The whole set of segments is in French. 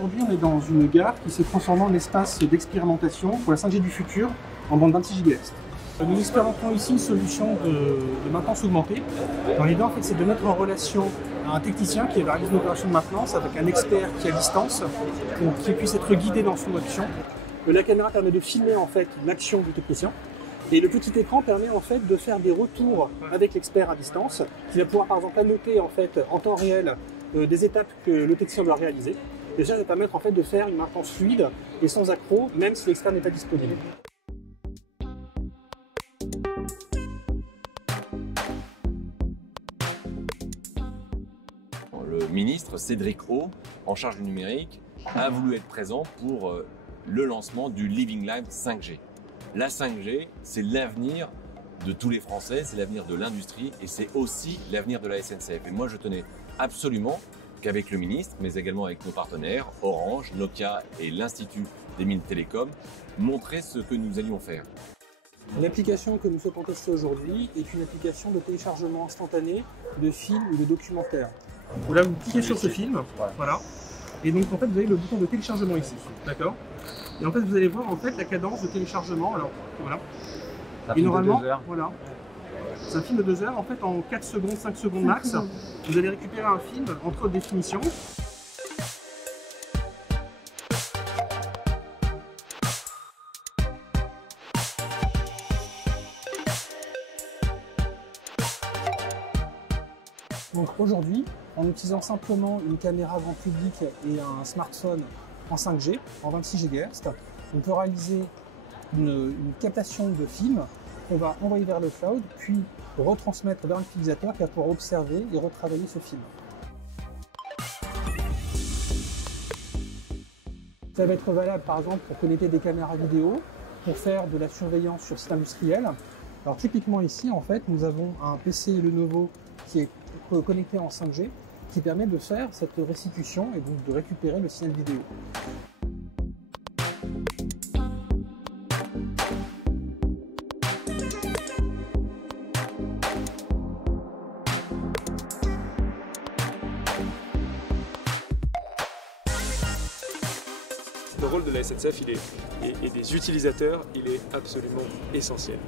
Aujourd'hui, on est dans une gare qui s'est transformée en espace d'expérimentation pour la 5G du futur en bande 26 GHz. Nous expérimentons ici une solution de maintenance augmentée. L'idée, en fait, c'est de mettre en relation un technicien qui va réaliser une opération de maintenance avec un expert qui est à distance pour qu'il puisse être guidé dans son action. La caméra permet de filmer en fait l'action du technicien. Et le petit écran permet en fait de faire des retours avec l'expert à distance, qui va pouvoir par exemple annoter en fait en temps réel des étapes que le technicien doit réaliser. Et ça va permettre en fait de faire une maintenance fluide et sans accroc, même si l'expert n'est pas disponible. Le ministre Cédric O, en charge du numérique, a voulu être présent pour le lancement du Living Live 5G. La 5G, c'est l'avenir de tous les Français, c'est l'avenir de l'industrie et c'est aussi l'avenir de la SNCF. Et moi, je tenais absolument qu'avec le ministre, mais également avec nos partenaires, Orange, Nokia et l'Institut des mines télécoms, montrer ce que nous allions faire. L'application que nous souhaitons tester aujourd'hui est une application de téléchargement instantané de films ou de documentaires. Là, vous cliquez sur ce film, voilà, et donc en fait vous avez le bouton de téléchargement ici, d'accord. Et en fait vous allez voir en fait la cadence de téléchargement. Alors voilà. Et normalement, voilà, c'est un film de 2 heures. En fait, en 4 secondes, 5 secondes max, vous allez récupérer un film entre définitions. Donc aujourd'hui, en utilisant simplement une caméra grand public et un smartphone en 5G, en 26 GHz, on peut réaliser une captation de film qu'on va envoyer vers le cloud, puis retransmettre vers l'utilisateur qui va pouvoir observer et retravailler ce film. Ça va être valable par exemple pour connecter des caméras vidéo, pour faire de la surveillance sur site industriel. Alors typiquement ici, en fait, nous avons un PC Lenovo qui est connecté en 5G, qui permet de faire cette restitution et donc de récupérer le signal vidéo. Le rôle de la SNCF et des utilisateurs, il est absolument essentiel.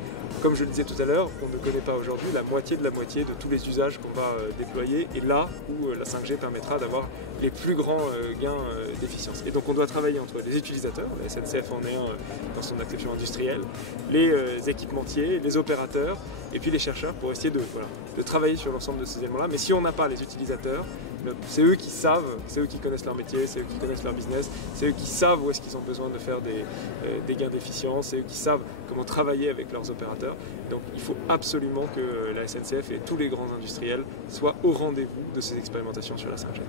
Comme je le disais tout à l'heure, on ne connaît pas aujourd'hui la moitié de tous les usages qu'on va déployer, et là où la 5G permettra d'avoir les plus grands gains d'efficience. Et donc on doit travailler entre les utilisateurs, la SNCF en est un dans son acception industrielle, les équipementiers, les opérateurs, et puis les chercheurs pour essayer de travailler sur l'ensemble de ces éléments-là. Mais si on n'a pas les utilisateurs, c'est eux qui savent, c'est eux qui connaissent leur métier, c'est eux qui connaissent leur business, c'est eux qui savent où est-ce qu'ils ont besoin de faire des gains d'efficience, c'est eux qui savent comment travailler avec leurs opérateurs. Donc il faut absolument que la SNCF et tous les grands industriels soient au rendez-vous de ces expérimentations sur la 5G.